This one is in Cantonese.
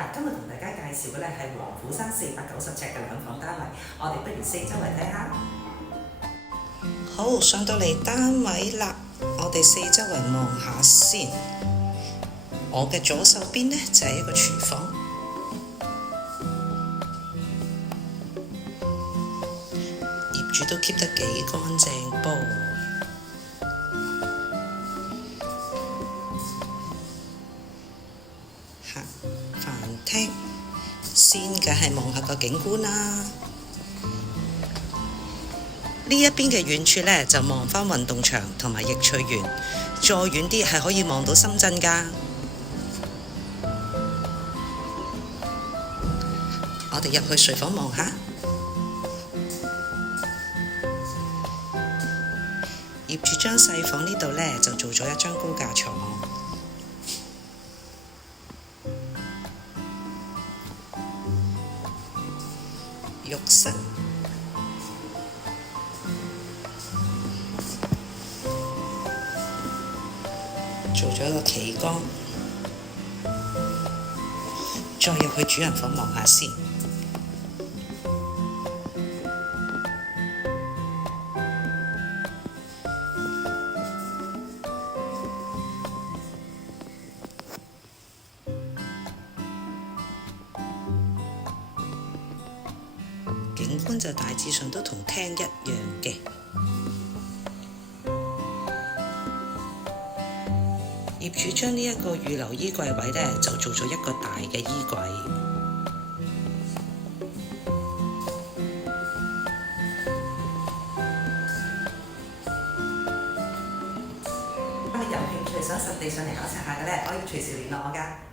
啦，今日同大家介紹嘅咧係黃虎山490尺嘅兩房單位，我哋不如四周圍睇下。好，上到嚟單位啦，我哋四周圍望下先。我嘅左手邊呢就係一個廚房，業主都 keep 得幾乾淨噃。飯廳先嘅係望下個景觀啦。呢一邊嘅遠處呢，就望返運動場同埋益翠園，再遠啲係可以望到深圳㗎。我哋入去睡房望下，業主將細房呢度呢，就做咗一張高架床。浴室做咗一個旗杆，再入去主人房望下先。景觀就大致上都同廳一樣嘅。業主將呢一個預留衣櫃位呢，就做咗一個大嘅衣櫃。有興趣想實地上嚟考察下嘅呢，可以隨時聯絡我㗎。